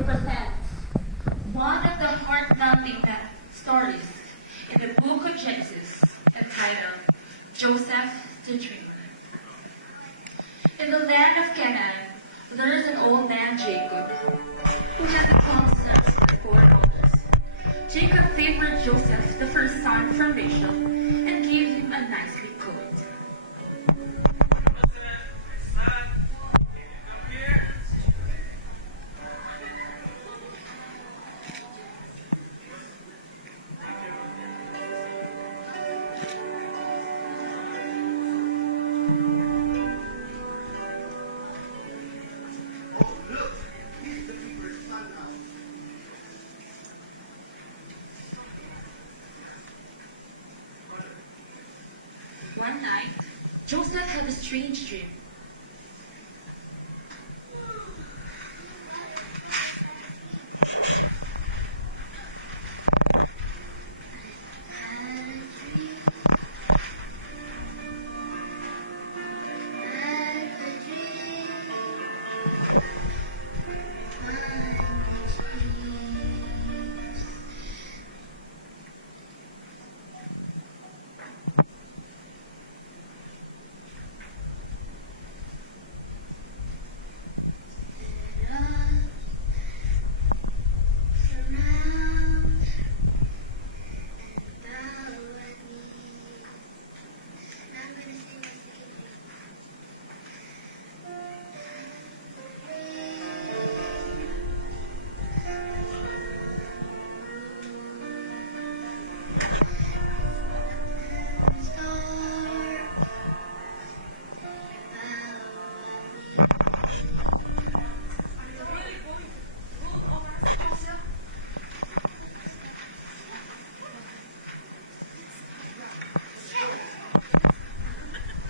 represents one of the heart-melting stories in the book of Genesis entitled Joseph the Dreamer. In the land of Canaan, there is an old man, Jacob, who had 12 sons by 4 daughters. Jacob favored Joseph, the first son from Rachel, and gave him a nicely coat. One night, Joseph had a strange dream.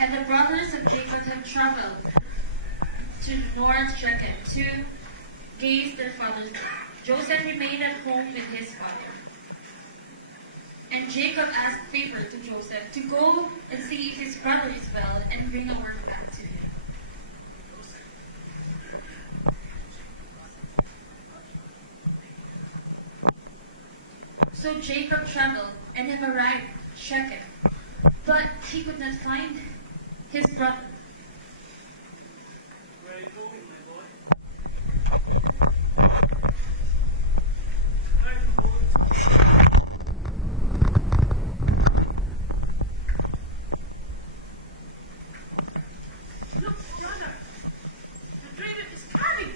And the brothers of Jacob had traveled to North Shechem to gaze their father's grave. Joseph remained at home with his father. And Jacob asked favor to Joseph to go and see if his brother is well and bring a word back to him. So Jacob traveled and have arrived at Shechem, but he could not find his brother. Where are you going, my boy? Look yonder! The dragon is coming!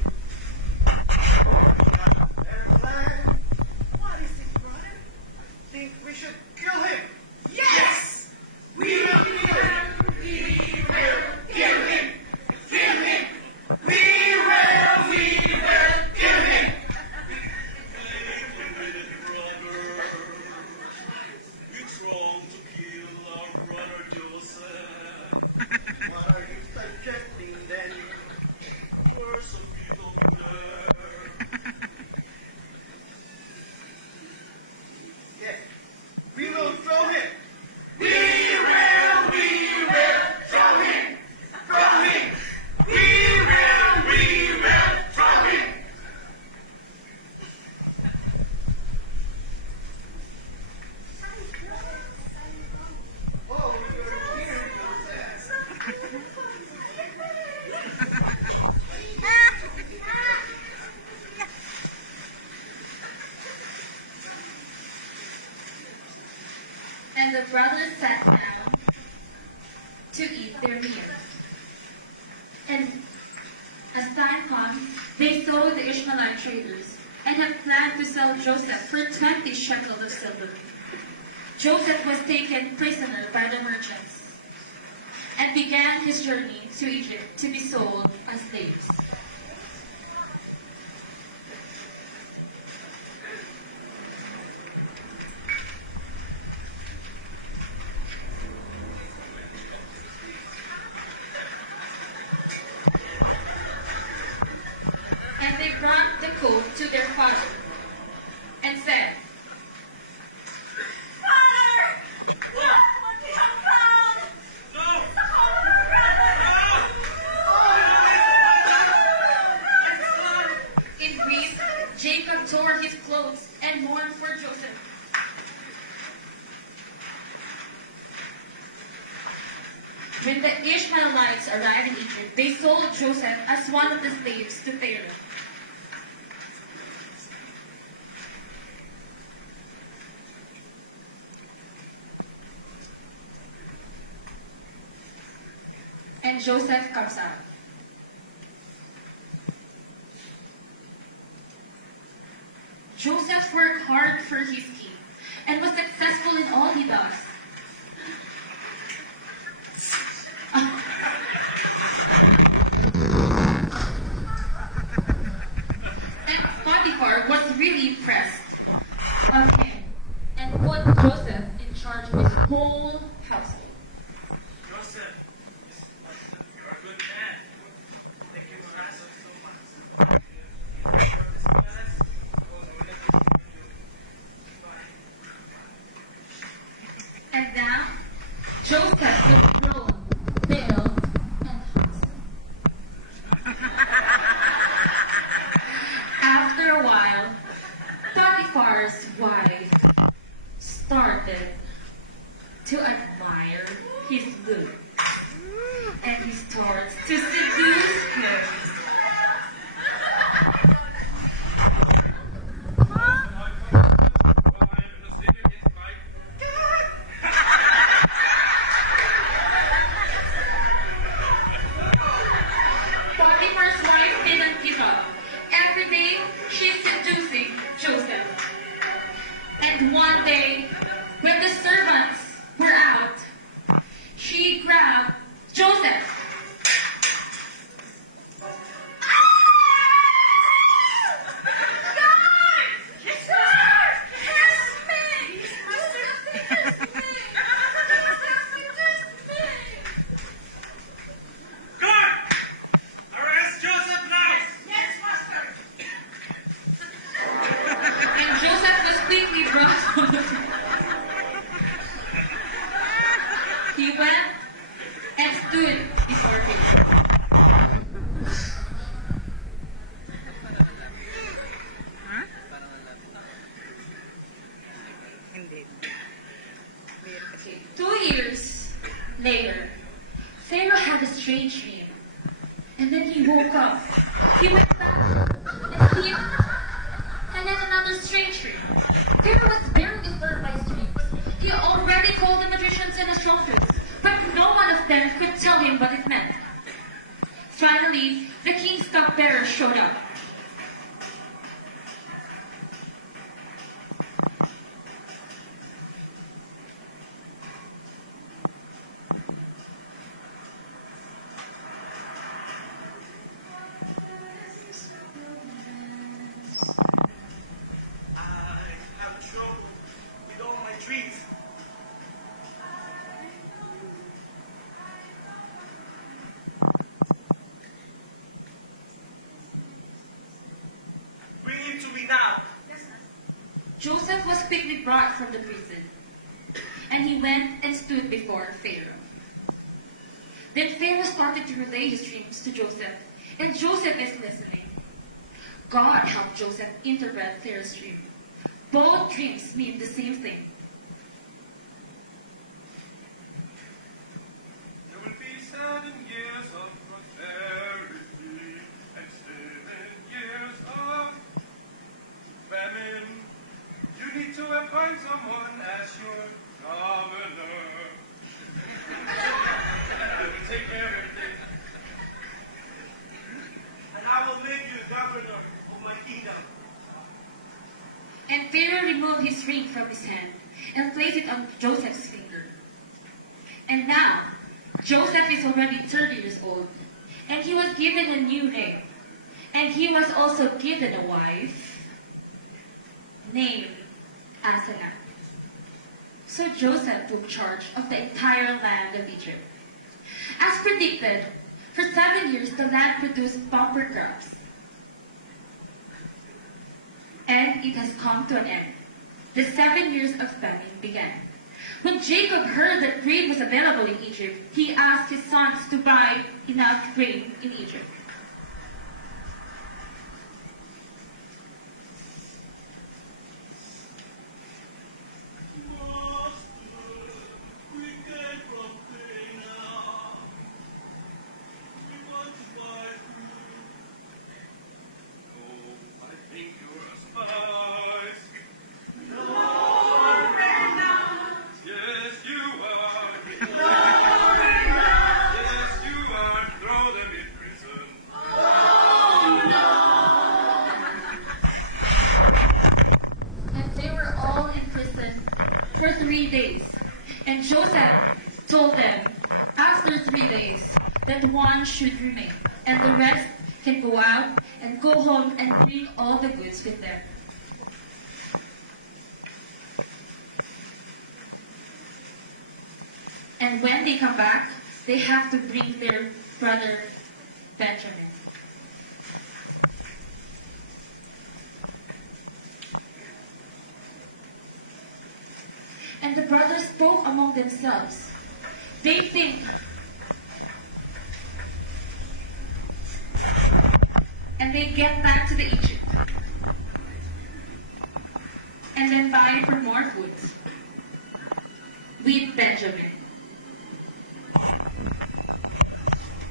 What is it, brother? I think we should kill him! Yes! We will kill him! We will kill him! Kill him! We will kill him! It's wrong to kill our brother Joseph. What are you suggesting then? Where some people there. Yes, we will throw him! We will throw him! Throw him! We will throw him! Oh, you're here, Joseph. And the brothers sat down to eat their meal. And as time comes, they saw the Ishmaelite traders and had planned to sell Joseph for 20 shekels of silver. Joseph was taken prisoner by the merchants and began his journey to Egypt to be sold as slaves. And they brought the coat to their father and said, Father! Look what we have found! No! The coat of our brother! No! tore his clothes and mourned for Joseph. When the Ishmaelites arrived in Egypt, they sold Joseph as one of the slaves to Pharaoh. And Joseph comes out. Joseph worked hard for his king and was successful in all he does. And Potiphar was really impressed of him and put Joseph in charge of his whole household. Joseph, you're a good man. Thank you for asking so much. And now, Joseph was grown, veiled, and handsome. After a while, Potiphar's wife started to admire his looks, and he starts to seduce him. Potiphar's wife didn't give up. Every day, she's seducing Joseph. And one day, when the servants were out, she grabbed Joseph. Guard! Arrest Joseph now! And Joseph was quickly brought home. He went and stood before him. Okay, 2 years later, Pharaoh had a strange dream. And then he woke up. He went back and sleep. And then another strange dream. Pharaoh was very disturbed by his dreams. He already called the magicians and astrologers, but no one of them could tell him what it meant. Finally, the king's cupbearer showed up. I have trouble with all my dreams. Bring him to me now. Joseph was quickly brought from the prison, and he went and stood before Pharaoh. Then Pharaoh started to relay his dreams to Joseph, and Joseph is listening. God helped Joseph interpret Pharaoh's dream. Both dreams mean the same thing. There will be 7 years of prosperity and 7 years of famine. You need to appoint someone as your governor. I will take care of everything. And I will make you governor of my kingdom. And Pharaoh removed his ring from his hand and placed it on Joseph's finger. And now, Joseph is already 30 years old, and he was given a new name. And he was also given a wife named Asenath. So Joseph took charge of the entire land of Egypt. As predicted, for 7 years the land produced bumper crops. And it has come to an end. The 7 years of famine began. When Jacob heard that grain was available in Egypt, he asked his sons to buy enough grain in Egypt. days. And Joseph told them, after 3 days, that one should remain, and the rest can go out and go home and bring all the goods with them. And when they come back, they have to bring their brother Benjamin. And the brothers spoke among themselves. They think, and they get back to the Egypt. And then buy for more goods with Benjamin.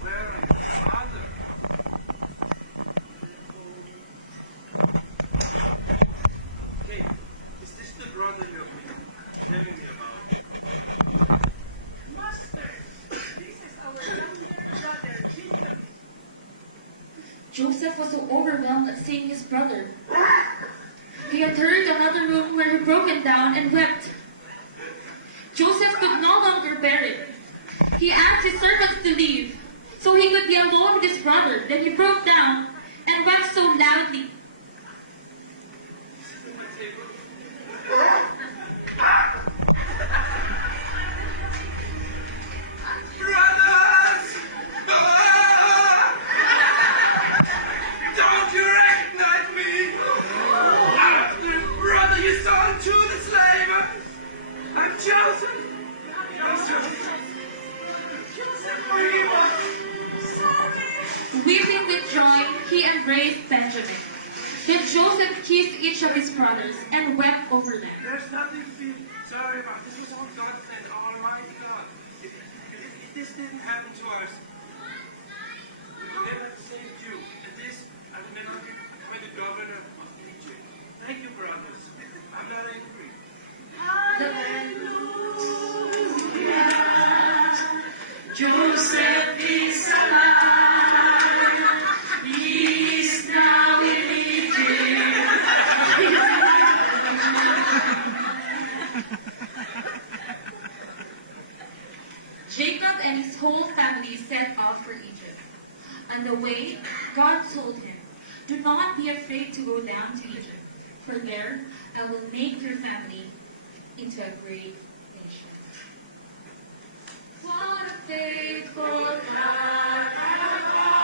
Where is father? Hey, is this the brother you've been telling me about? Master, this is our younger brother, Jacob. Joseph was so overwhelmed at seeing his brother. He had heard another room where he broken down and wept. Joseph could no longer bear it. He asked his servants to leave so he could be alone with his brother. Then he broke down and wept so loudly. Brothers! Don't you recognize me? I'm the brother you sold to the slave. I'm Joseph. Weeping with joy, he embraced Benjamin. Then Joseph kissed each of his brothers and wept over them. There's nothing to feel sorry about. This was all God's and Almighty God. If this didn't happen to us, we would never have saved you. And this, I would never have become the governor of Egypt. Thank you, brothers. I'm not angry. Joseph is alive. He's now in Egypt. Jacob and his whole family set off for Egypt. On the way, God told him, "Do not be afraid to go down to Egypt, for there I will make your family into a great nation." What a faithful God, our God.